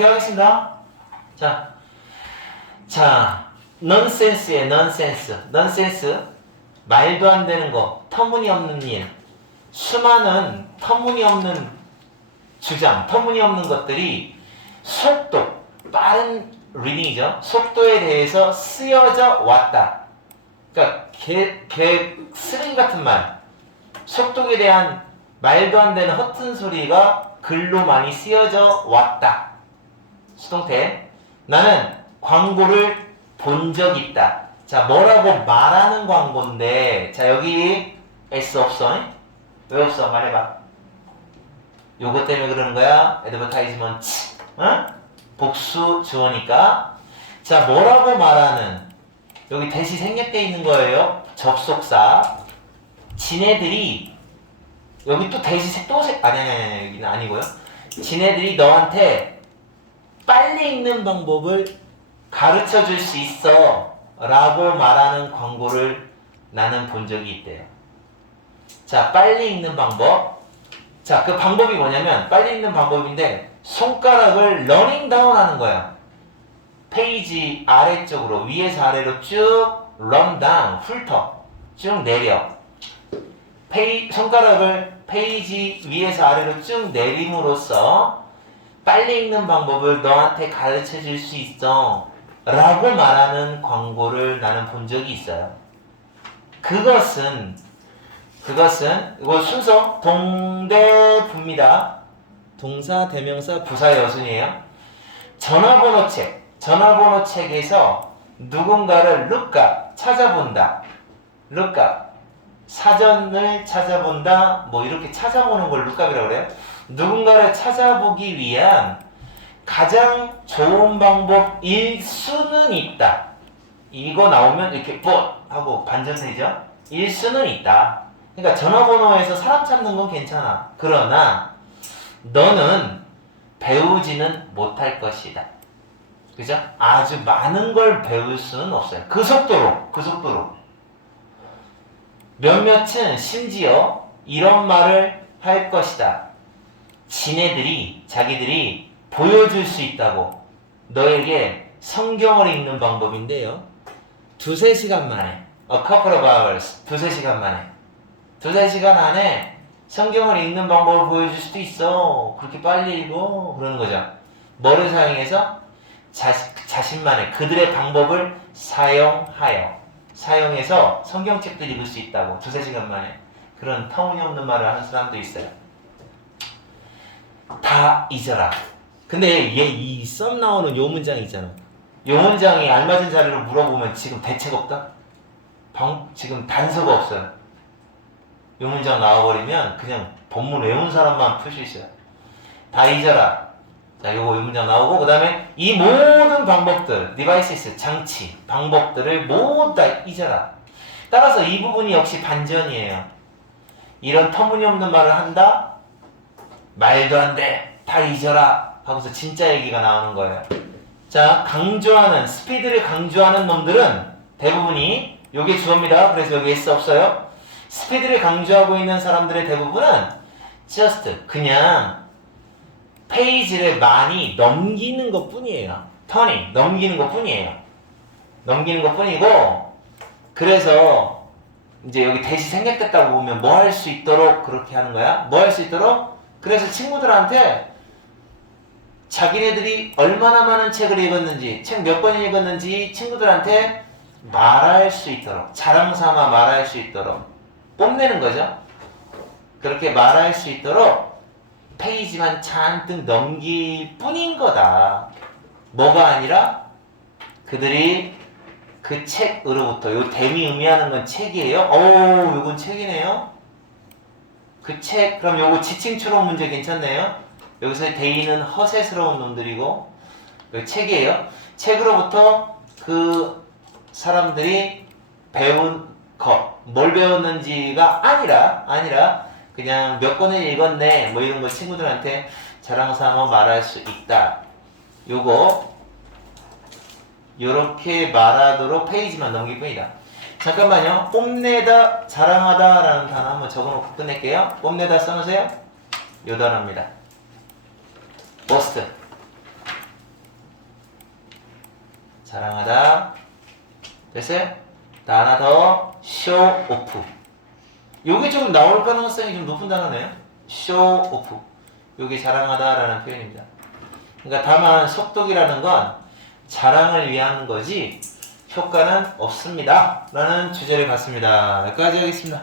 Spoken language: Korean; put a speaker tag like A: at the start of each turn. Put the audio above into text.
A: 오케이 하겠습니다. 자, 자, 넌센스의 넌센스, 넌센스, 말도 안 되는 거, 터무니없는 일, 수많은 터무니없는 주장, 터무니없는 것들이 속도, 빠른 리딩이죠. 속도에 대해서 쓰여져 왔다. 그러니까 개, 개 쓰레기 같은 말, 속도에 대한 말도 안 되는 허튼 소리가 글로 많이 쓰여져 왔다. 수동태. 나는 광고를 본 적 있다. 자, 뭐라고 말하는 광고인데, 자, 여기 S 없어? 잉? 왜 없어? 말해봐. 요것 때문에 그러는 거야? 애드버타이즈먼트. 응? 복수 주어니까. 자, 뭐라고 말하는? 여기 대시 생략돼 있는 거예요. 접속사. 지네들이 여기 또 대시 색- 또 색, 아니, 아니, 아니, 여기는 아니고요. 지네들이 너한테 빨리 읽는 방법을 가르쳐 줄 수 있어. 라고 말하는 광고를 나는 본 적이 있대요. 자, 빨리 읽는 방법. 자, 그 방법이 뭐냐면, 빨리 읽는 방법인데, 손가락을 러닝 다운 하는 거야. 페이지 아래쪽으로, 위에서 아래로 쭉, 런 다운, 훑어. 쭉 내려. 페이, 손가락을 페이지 위에서 아래로 쭉 내림으로써 빨리 읽는 방법을 너한테 가르쳐 줄 수 있어. 라고 말하는 광고를 나는 본 적이 있어요. 그것은, 그것은, 이거 순서 동대부입니다. 동사, 대명사, 부사 여순이에요. 전화번호 책, 전화번호 책에서 누군가를 look 찾아본다. look 사전을 찾아본다. 뭐 이렇게 찾아보는 걸 lookup이라고 그래요. 누군가를 찾아보기 위한 가장 좋은 방법일 수는 있다. 이거 나오면 이렇게 뭐 하고 반전되죠? 일 수는 있다. 그러니까 전화번호에서 사람 찾는 건 괜찮아. 그러나 너는 배우지는 못할 것이다. 그죠? 아주 많은 걸 배울 수는 없어요. 그 속도로, 그 속도로. 몇몇은 심지어 이런 말을 할 것이다. 지네들이, 자기들이 보여줄 수 있다고. 너에게 성경을 읽는 방법인데요. 두세 시간 만에, a couple of hours, 두세 시간 만에. 두세 시간 안에 성경을 읽는 방법을 보여줄 수도 있어. 그렇게 빨리 읽어. 그러는 거죠. 뭐를 사용해서? 자, 자신만의 그들의 방법을 사용하여. 사용해서 성경책도 읽을 수 있다고. 두세 시간 만에. 그런 터무니없는 말을 하는 사람도 있어요. 다 잊어라. 근데 얘 이 썸 나오는 요 문장 있잖아. 요 문장이 알맞은 자리로 물어보면 지금 대책 없다? 방, 지금 단서가 없어요. 요 문장 나와버리면 그냥 본문 외운 사람만 풀 수 있어요. 다 잊어라. 자, 요거 요 문장 나오고, 그 다음에 이 모든 방법들, 디바이시스, 장치, 방법들을 모두 다 잊어라. 따라서 이 부분이 역시 반전이에요. 이런 터무니없는 말을 한다? 말도 안 돼. 다 잊어라. 하고서 진짜 얘기가 나오는 거예요. 자, 강조하는, 스피드를 강조하는 놈들은 대부분이, 요게 주어입니다. 그래서 여기 S 없어요. 스피드를 강조하고 있는 사람들의 대부분은 just 그냥 페이지를 많이 넘기는 것 뿐이에요. 터닝, 넘기는 것 뿐이에요. 넘기는 것 뿐이고, 그래서 이제 여기 대시 생략됐다고 보면 뭐 할 수 있도록 그렇게 하는 거야? 뭐 할 수 있도록? 그래서 친구들한테 자기네들이 얼마나 많은 책을 읽었는지, 책 몇 권 읽었는지 친구들한테 말할 수 있도록, 자랑 삼아 말할 수 있도록 뽐내는 거죠. 그렇게 말할 수 있도록 페이지만 잔뜩 넘길 뿐인 거다. 뭐가 아니라 그들이 그 책으로부터 요 댐이 의미하는 건 책이에요. 오, 요건 책이네요. 그 책, 그럼 요거 지칭 추론 문제 괜찮네요. 여기서 대인은 허세스러운 놈들이고 그 책이에요. 책으로부터 그 사람들이 배운 것, 뭘 배웠는지가 아니라 아니라 그냥 몇 권을 읽었네 뭐 이런 거 친구들한테 자랑 삼아 말할 수 있다. 요거 요렇게 말하도록 페이지만 넘길 뿐이다. 잠깐만요. 뽐내다, 자랑하다라는 단어 한번 적어놓고 끝낼게요. 뽐내다 써놓으세요. 요 단어입니다. 버스트. 자랑하다. 됐어요? 또 하나 더, show off. 요게 좀 나올 가능성이 좀 높은 단어네요. show off. 요게 자랑하다라는 표현입니다. 그러니까 다만 속독이라는 건 자랑을 위한 거지 효과는 없습니다. 라는 주제를 갖습니다. 여기까지 하겠습니다.